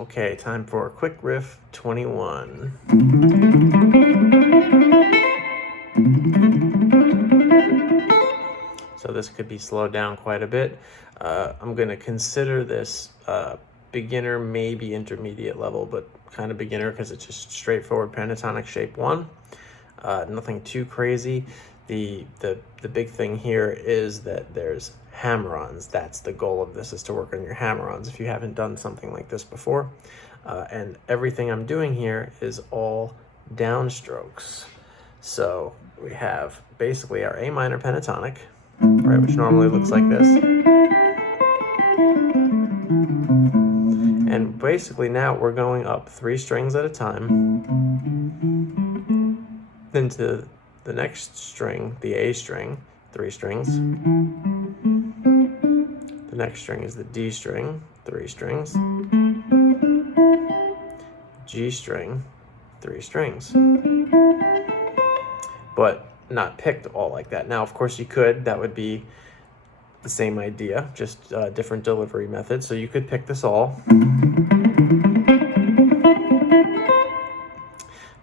Okay, time for quick riff 21. So this could be slowed down quite a bit. I'm going to consider this beginner, maybe intermediate level, but kind of beginner because it's just straightforward pentatonic shape 1. Nothing too crazy. The big thing here is that there's hammer-ons. That's the goal of this, is to work on your hammer-ons if you haven't done something like this before. And everything I'm doing here is all downstrokes. So we have basically our A minor pentatonic, right, which normally looks like this. And basically now we're going up 3 strings at a time into the next string, the A string, 3 strings. The next string is the D string, 3 strings. G string, 3 strings. But not picked all like that. Now, of course, you could. That would be the same idea, just different delivery methods. So you could pick this all.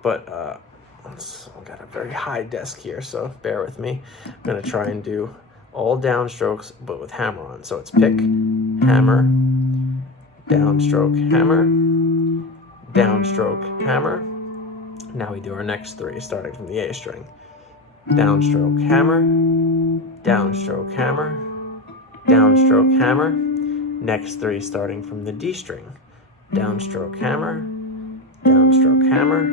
But I've got a very high desk here, so bear with me. I'm going to try and do all downstrokes, but with hammer-on. So it's pick, hammer, downstroke, hammer, downstroke, hammer. Now we do our next 3, starting from the A string. Downstroke, hammer, downstroke, hammer, downstroke, hammer. Next 3 starting from the D string. Downstroke, hammer, downstroke, hammer,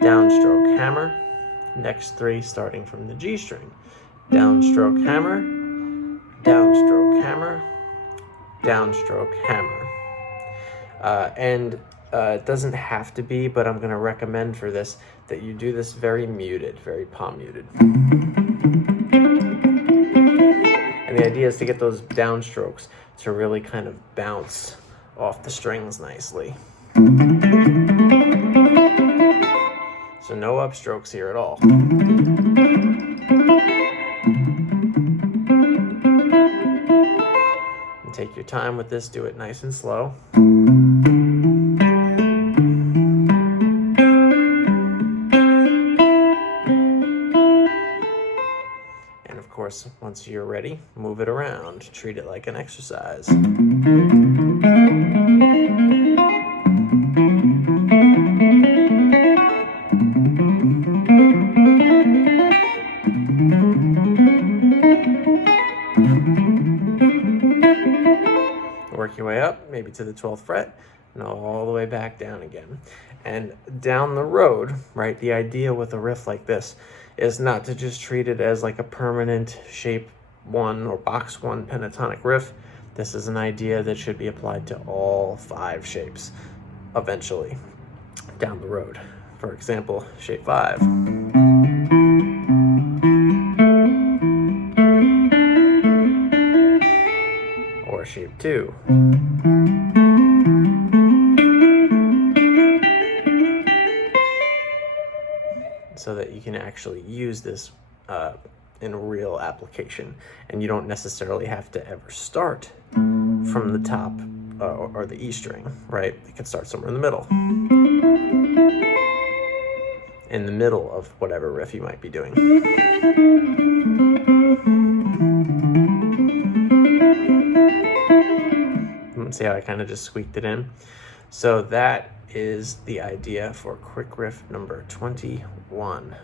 downstroke, hammer. Next 3 starting from the G string. Downstroke, hammer, downstroke, hammer, downstroke, hammer. It doesn't have to be, but I'm going to recommend for this that you do this very muted, very palm muted. And the idea is to get those downstrokes to really kind of bounce off the strings nicely. So no upstrokes here at all. And take your time with this, do it nice and slow. And of course, once you're ready, move it around. Treat it like an exercise. Work your way up, maybe to the 12th fret, and all the way back down again. And down the road, right, the idea with a riff like this is not to just treat it as like a permanent shape 1 or box 1 pentatonic riff. This is an idea that should be applied to all 5 shapes eventually down the road. For example, shape 5. Or shape 2. So that you can actually use this in a real application, and you don't necessarily have to ever start from the top or the E string, right? You can start somewhere in the middle. In the middle of whatever riff you might be doing. See how I kind of just squeaked it in? So that is the idea for quick riff number 21.